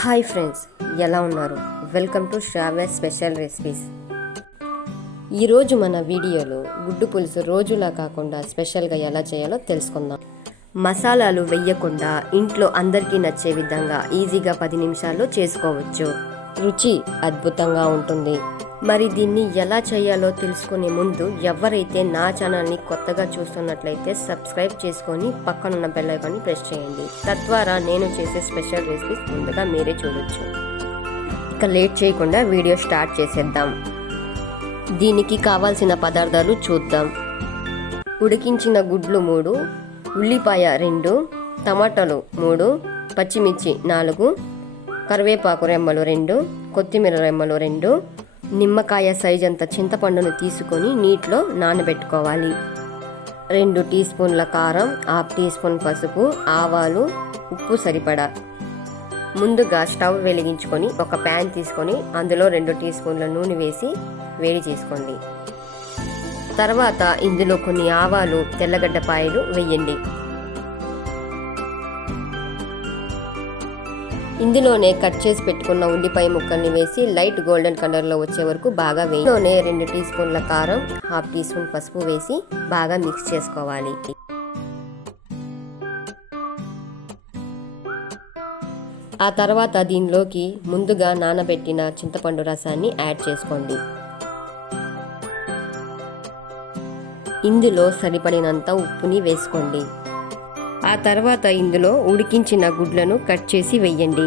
Hi friends, ఎలా ఉన్నారు? Welcome to Shravya special recipes. ఈరోజు మన వీడియోలో గుడ్డు పులుసు రోజులా కాకుండా స్పెషల్గా ఎలా చేయాలో తెలుసుకుందాం. మసాలాలు వేయకుండా ఇంట్లో అందరికీ నచ్చే విధంగా ఈజీగా 10 నిమిషాల్లో చేసుకోవచ్చు. రుచి అద్భుతంగా ఉంటుంది. మరి దీన్ని ఎలా చేయాలో తెలుసుకునే ముందు ఎవరైతే నా ఛానల్ని కొత్తగా చూస్తున్నట్లయితే సబ్స్క్రైబ్ చేసుకొని పక్కనున్న బెల్ ఐకాన్ని ప్రెస్ చేయండి. తద్వారా నేను చేసే స్పెషల్ రెసిపీస్ ముందుగా మీరే చూడొచ్చు. ఇక లేట్ చేయకుండా వీడియో స్టార్ట్ చేసేద్దాం. దీనికి కావాల్సిన పదార్థాలు చూద్దాం. ఉడికించిన గుడ్లు 3, ఉల్లిపాయ 2, టమాటాలు 3, పచ్చిమిర్చి 4, కరివేపాకు రెమ్మలు 2, కొత్తిమీర రెమ్మలు 2, నిమ్మకాయ సైజ్ అంత చింతపండును తీసుకొని నీటిలో నానబెట్టుకోవాలి. 2 టీ స్పూన్ల కారం, 1/2 టీ స్పూన్ పసుపు, ఆవాలు, ఉప్పు సరిపడా. ముందుగా స్టవ్ వెలిగించుకొని ఒక ప్యాన్ తీసుకొని అందులో 2 టీ స్పూన్ల నూనె వేసి వేడి చేసుకోండి. తర్వాత ఇందులో కొన్ని ఆవాలు, తెల్లగడ్డపాయలు వేయండి. ఇందులోనే కట్ చేసి పెట్టుకున్న ఉల్లిపాయ ముక్కల్ని వేసి లైట్ గోల్డెన్ కలర్లో వచ్చే వరకు బాగా వేయి. ఇందులోనే 2 టీ స్పూన్ల కారం, 1/2 టీ స్పూన్ పసుపు వేసి బాగా మిక్స్ చేసుకోవాలి. ఆ తర్వాత దీనిలోకి ముందుగా నానబెట్టిన చింతపండు రసాన్ని యాడ్ చేసుకోండి. ఇందులో సరిపడినంత ఉప్పుని వేసుకోండి. ఆ తర్వాత ఇందులో ఉడికించిన గుడ్లను కట్ చేసి వేయండి.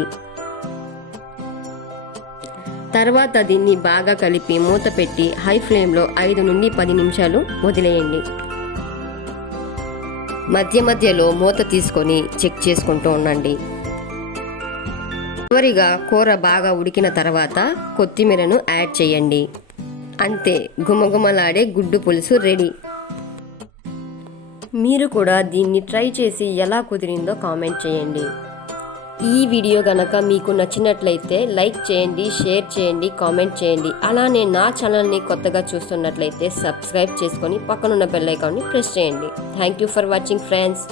తర్వాత దీన్ని బాగా కలిపి మూత పెట్టి హై ఫ్లేమ్లో 5 నుండి 10 నిమిషాలు వదిలేయండి. మధ్య మధ్యలో మూత తీసుకొని చెక్ చేసుకుంటూ ఉండండి. చివరిగా కూర బాగా ఉడికిన తర్వాత కొత్తిమీరను యాడ్ చేయండి. అంతే, గుమగుమలాడే గుడ్డు పులుసు రెడీ. మీరు కూడా దీన్ని ట్రై చేసి ఎలా కుదిరిందో కామెంట్ చేయండి. ఈ వీడియో గనక మీకు నచ్చినట్లయితే లైక్ చేయండి, షేర్ చేయండి, కామెంట్ చేయండి. అలానే నా ఛానల్ని కొత్తగా చూస్తున్నట్లయితే సబ్స్క్రైబ్ చేసుకొని పక్కనున్న బెల్ ఐకాన్ని ప్రెస్ చేయండి. Thank you for watching friends.